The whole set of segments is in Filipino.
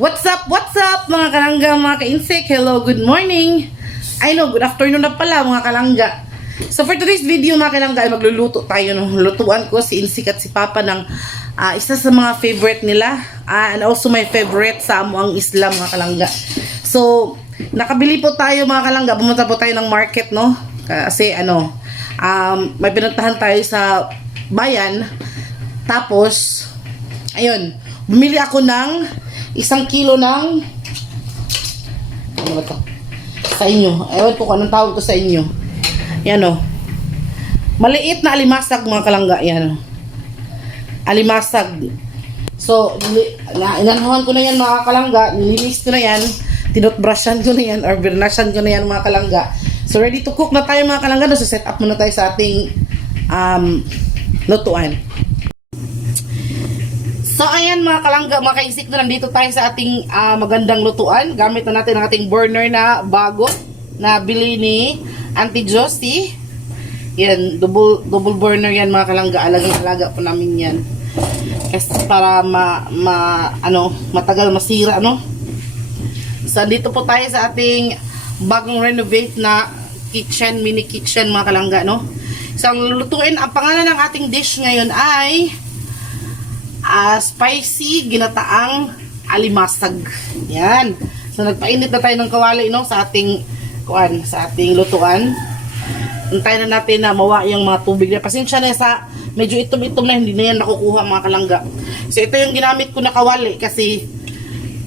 What's up mga kalangga, mga ka-insect? Hello, good morning. I know, good afternoon na pala mga kalangga. So for today's video mga kalangga ay magluluto tayo ng lutuan ko si Insik at si Papa ng isa sa mga favorite nila and also my favorite sa amuang Islam mga kalangga. So nakabili po tayo mga kalangga, pumunta po tayo ng market no kasi may pinuntahan tayo sa bayan. Tapos ayun, bumili ako ng 1 kilo ng ano ba to? Sa inyo. Ewan ko kung anong tawag to sa inyo. Yan o. Maliit na alimasag mga kalangga. Yan o. Alimasag. So, inanuhan ko na yan mga kalangga. Nilinis ko na yan. Tinutbrushan ko na yan. Or bernashan ko na yan mga kalangga. So, ready to cook na tayo mga kalangga. So, set up muna tayo sa ating lutuan. So ayan mga kalangga, mga kaisik na nandito tayo sa ating magandang lutuan. Gamit na natin ang ating burner na bago na bili ni Auntie Josie. Yan, double burner yan mga kalangga. Alaga po namin yan. Kasi para matagal masira, no? So dito po tayo sa ating bagong renovate na kitchen, mini kitchen mga kalangga, no? So ang lulutuin, ang pangalan ng ating dish ngayon ay spicy ginataang alimasag. Yan. So nagpainit na tayo ng kawali no sa ating lutuan. Antayin na natin na mawa yung mga tubig. Pasensya na sa medyo itom-itom na hindi na yan nakukuha mga kalangga. So ito yung ginamit ko na kawali kasi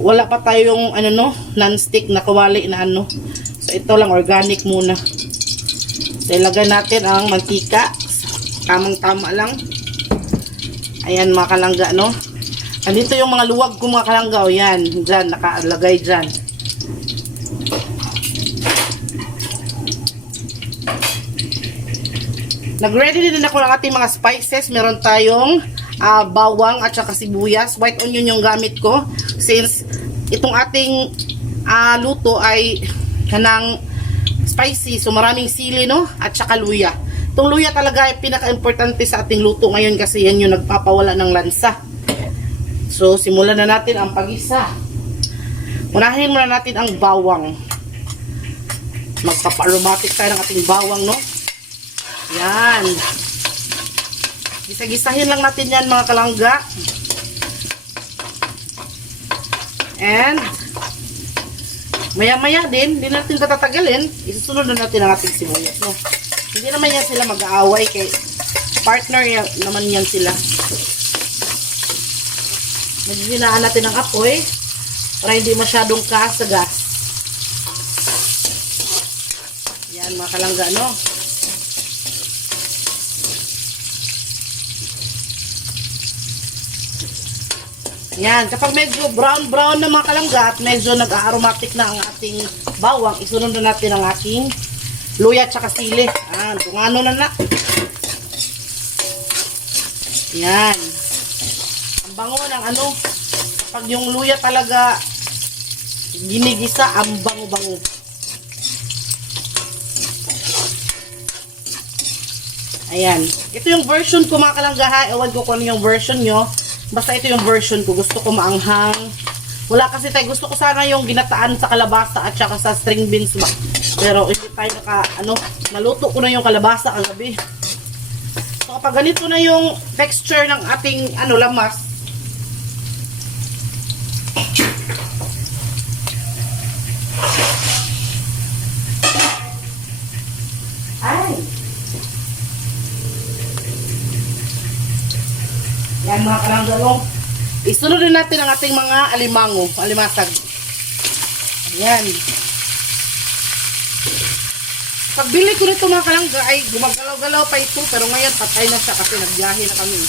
wala pa tayong non-stick na kawali na So ito lang organic muna. So ilagay natin ang mantika. Tamang-tama lang. Ayan mga kalangga, no? Andito yung mga luwag ko mga kalangga. O yan, dyan, nakalagay dyan. Nag-ready din ako ng ating mga spices. Meron tayong bawang at saka sibuyas. White onion yung gamit ko. Since itong ating luto ay kanang spicy. So maraming sili, no? At saka luya. Itong luya talaga ay pinaka-importante sa ating luto ngayon kasi yan yung nagpapawala ng lansa. So, simulan na natin ang pag-isa. Unahin muna natin ang bawang. Magpapa-aromatic tayo ng ating bawang, no? Yan. Gisa-gisahin lang natin yan, mga kalangga. And, maya-maya din, hindi natin patatagalin. Isusunod na natin ang ating sibuyas, no? Hindi naman yan sila mag-aaway kay partner naman yan sila. Maghinaan natin ang apoy para hindi masyadong kasagas. Yan mga kalangga, no? Yan, kapag medyo brown na mga kalangga at medyo nag-aromatic na ang ating bawang, isunod na natin ang ating luya at saka sili. Tungano na. Yan. Ang bango ng kapag yung luya talaga ginigisa, ang bango-bango. Ayan. Ito yung version ko mga kalangga ha. Ewan ko kung ano yung version nyo. Basta ito yung version ko. Gusto ko maanghang. Wala kasi tayo. Gusto ko sana yung ginataan sa kalabasa at saka sa string beans ba. Pero hindi tayo naluto ko na yung kalabasa kagabi. So kapag ganito na yung texture ng ating lamas, yan mga kalangga, isunod din natin ang ating mga alimasag. Ayan. Pagbili ko nito mga kalangga ay gumagalaw-galaw pa ito pero ngayon patay na siya kasi nagbiyahe na kami.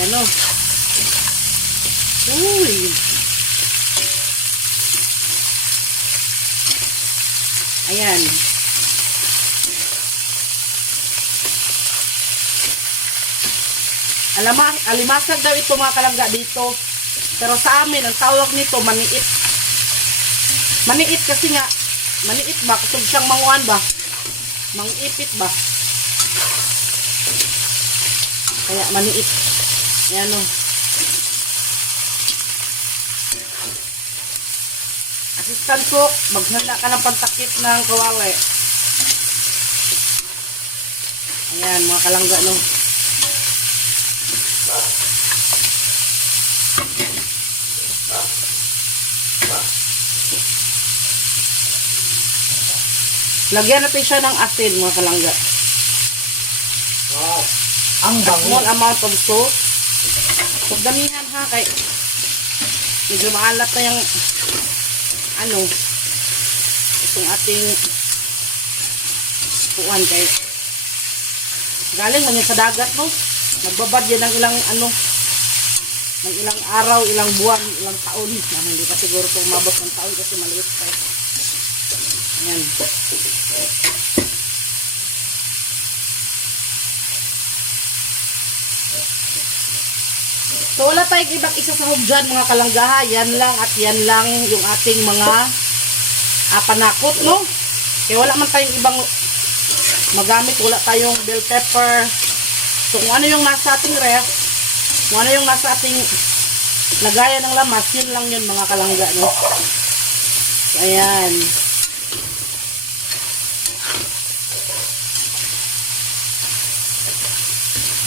Yan o. Uy. Ayan. Alimasag daw ito mga kalangga dito. Pero sa amin ang tawag nito maniit. Maniit kasi nga maniit ba? Kusog siyang manguan ba? Mangipit ba? Kaya maniit. Ayan o. Assistant cook, maghanda ka ng pantakip ng kawali. Ayan, mga kalangga, no. Lagyan natin siya ng asin, mga kalangga. Wow. Ang A small amount of salt. Huwag damihan ha, kay medyo maalat na yung ano, itong ating puan kay galing man yan sa dagat, no? Nagbabad yan ng ilang ano, ng ilang araw, ilang buwan, ilang taon. Hindi pa siguro ito umabot ng taon kasi maliit pa. Ayan. So wala tayong ibang isasahog dyan, mga kalanggaha. Yan lang at yan lang yung ating mga panakot, no? Kaya wala man tayong ibang magamit. Wala tayong bell pepper. So kung ano yung nasa ating ref, kung ano yung nasa ating lagayan ng lamas, yun lang yun, mga kalangga, no? So, ayan.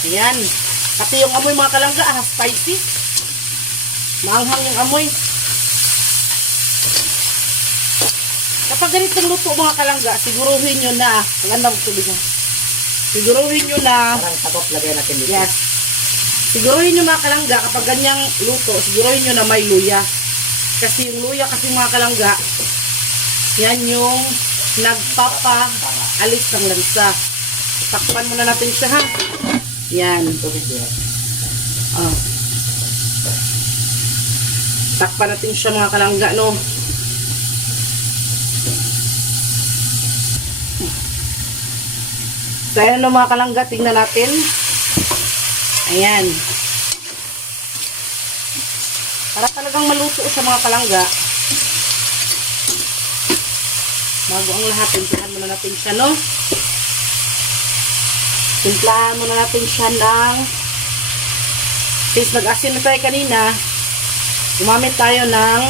Ayan. Pati yung amoy, mga kalangga, spicy. Maanghang yung amoy. Kapag ganitong luto, mga kalangga, siguruhin nyo na, maganda magtubig na. Siguruhin nyo na, parang takot lagay natin dito. yes. Siguruhin nyo, mga kalangga, kapag ganyang luto, siguruhin nyo na may luya. Kasi yung luya, kasi mga kalangga, yan yung nagpapaalis ng lansa. Takpan muna natin siya, ha? Yan. Oh. Takpan natin siya, mga kalangga, no? So, ayan, no, mga kalangga, tingnan natin. Ayan. Para talagang maluto sa mga kalangga. Bago ang lahat, timplahan muna natin siya, no? Timplahan muna natin siya ng, since nag-asin na tayo kanina, gumamit tayo ng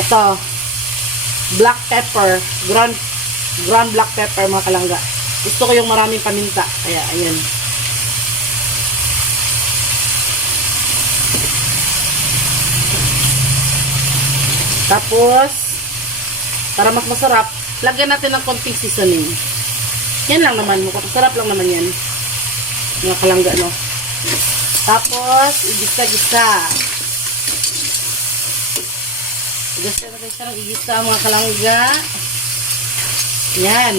ito, black pepper, ground black pepper, mga kalangga. Gusto ko yung maraming paminta, kaya ayan. Tapos para mas masarap, lagyan natin ng konting seasoning. Yan lang naman, masarap lang naman yan, mga kalangga, no? Tapos igisa-gisa. Igisa natin siya ng igisa, mga kalangga. Yan.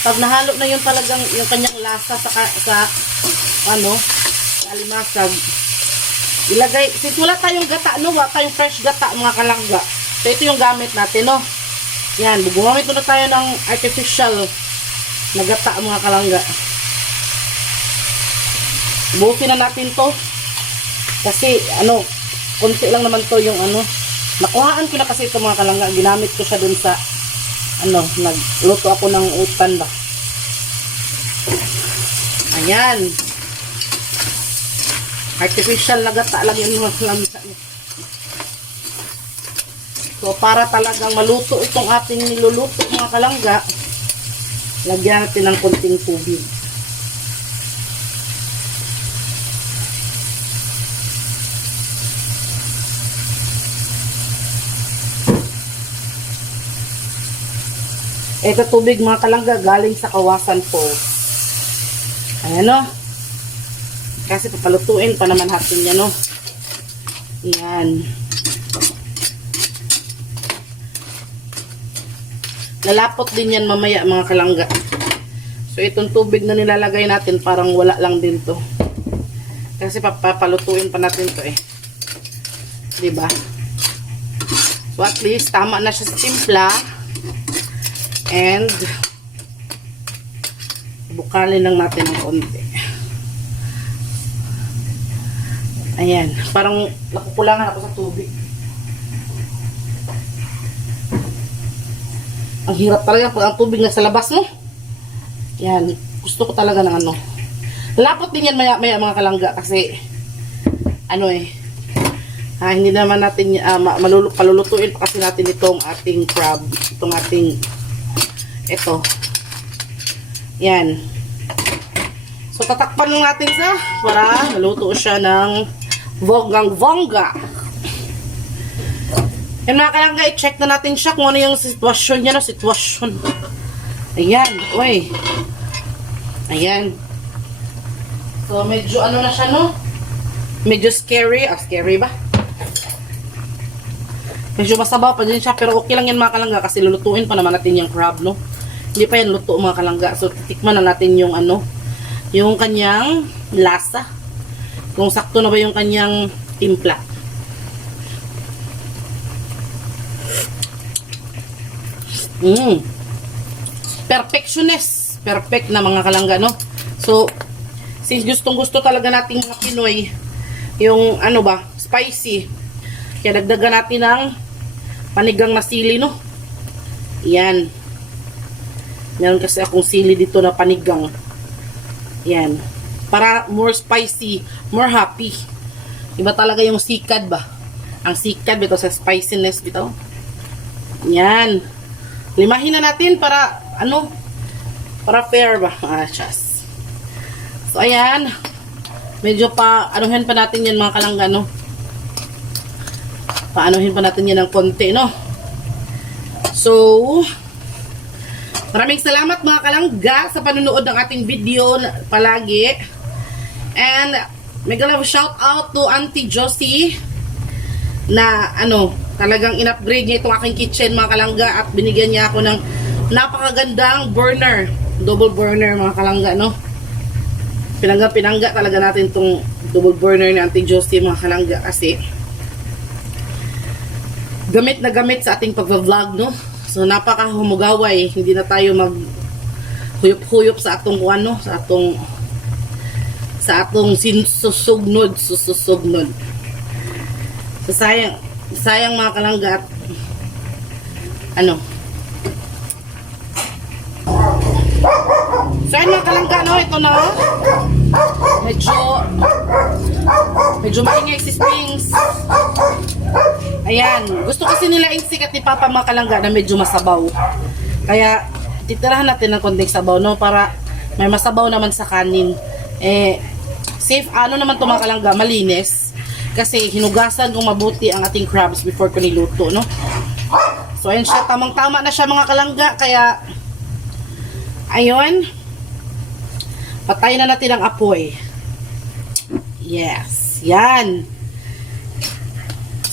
Pag nahalo na yung talagang yung kanyang lasa sa ano, sa alimasag, ilagay, since wala tayong gata, no, wala tayong fresh gata, mga kalangga. So ito yung gamit natin, no. Yan, gumamit muna tayo ng artificial na gata, mga kalangga. Buusin na natin to. Kasi ano, konti lang naman to yung ano. Nakuhaan ko na kasi ito, mga kalangga. Ginamit ko siya dun sa ano, nagluto ako ng utan ba. Ayan. Artificial na gata lang yun, mga kalangga. So, para talagang maluto itong ating niluluto, mga kalangga, lagyan natin ng konting tubig. Ito tubig, mga kalangga, galing sa Kawasan po. Ayan, no? Kasi papalutuin pa naman natin yan, no? Ayan. Lalapot din yan mamaya, mga kalangga. So, itong tubig na nilalagay natin, parang wala lang din to. Kasi papalutuin pa natin to, eh. Diba? So, at least, tama na siya sa timpla. And bukalin lang natin ng konti. Ayan, parang nakukulangan ako sa tubig. Ang hirap talaga pag ang tubig nasa labas, no? Yan, gusto ko talaga ng ano. Lapot din yan maya mga kalangga kasi ano eh, Hindi naman natin palulutuin pa kasi natin itong ating crab. Itong ating ito. Yan. So tatakpan lang natin siya para maluto siya ng bonggang-bongga. Yan mga kalangga, i-check na natin siya kung ano yung sitwasyon niya, no? Sitwasyon. Ayan, uy. Ayan. So medyo ano na siya, no? Medyo scary. Scary ba? Medyo masabaw pa din siya, pero okay lang yan mga kalangga kasi lulutuin pa naman natin yung crab, no? Hindi pa yan luto mga kalangga. So titikman na natin yung ano, yung kanyang lasa. Kung sakto na ba yung kanyang timpla. Perfectionist. Perfect na mga kalangga, no? So, since gustong gusto talaga nating mga Pinoy, yung ano ba, spicy. Kaya dagdagan natin ng panigang na sili, no? Yan. Meron kasi akong sili dito na panigang. Yan. Para more spicy, more happy. Iba talaga yung sikad ba? Ang sikad bito sa spiciness bito. Yan. Limahin na natin para ano? Para fair ba? Chas. So ayan. Medyo pa anuhin pa natin yan mga kalangga, no? Paanuhin pa natin yan ng konti, no? So, maraming salamat mga kalangga sa panunood ng ating video palagi. And mega love shout out to Auntie Josie na ano, talagang in-upgrade niya itong aking kitchen mga kalangga at binigyan niya ako ng napakagandang burner. Double burner mga kalangga, no? Pinangga talaga natin itong double burner ni Auntie Josie mga kalangga kasi gamit na gamit sa ating pag-vlog, no? So napaka-humugaway, hindi na tayo mag huyop-huyop sa atong ano, sa atong susugnod. So sayang mga kalangga at ano. So ayun mga kalangga, no? Ito na. Medyo maingay si Springs. Ayan. Gusto kasi nila insikat ni Papa mga kalangga na medyo masabaw. Kaya titirahan natin ng konting sabaw, no? Para may masabaw naman sa kanin. Safe, ano naman ito mga kalangga, malinis. Kasi hinugasan kong mabuti ang ating crabs before ko niluto, no? So ayun siya, tamang-tama na siya mga kalangga. Kaya ayun, patayin na natin ang apoy. Yes, yan.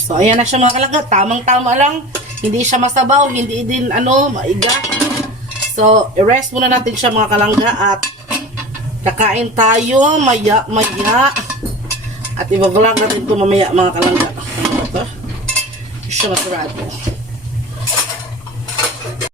So ayan na siya mga kalangga, tamang-tama lang. Hindi siya masabaw, hindi din ano, maiga. So i-rest muna natin siya mga kalangga at kakain tayo maya-maya. At i-vlog natin ito mamaya mga kalangga. Ano ba ito? Siya masarado.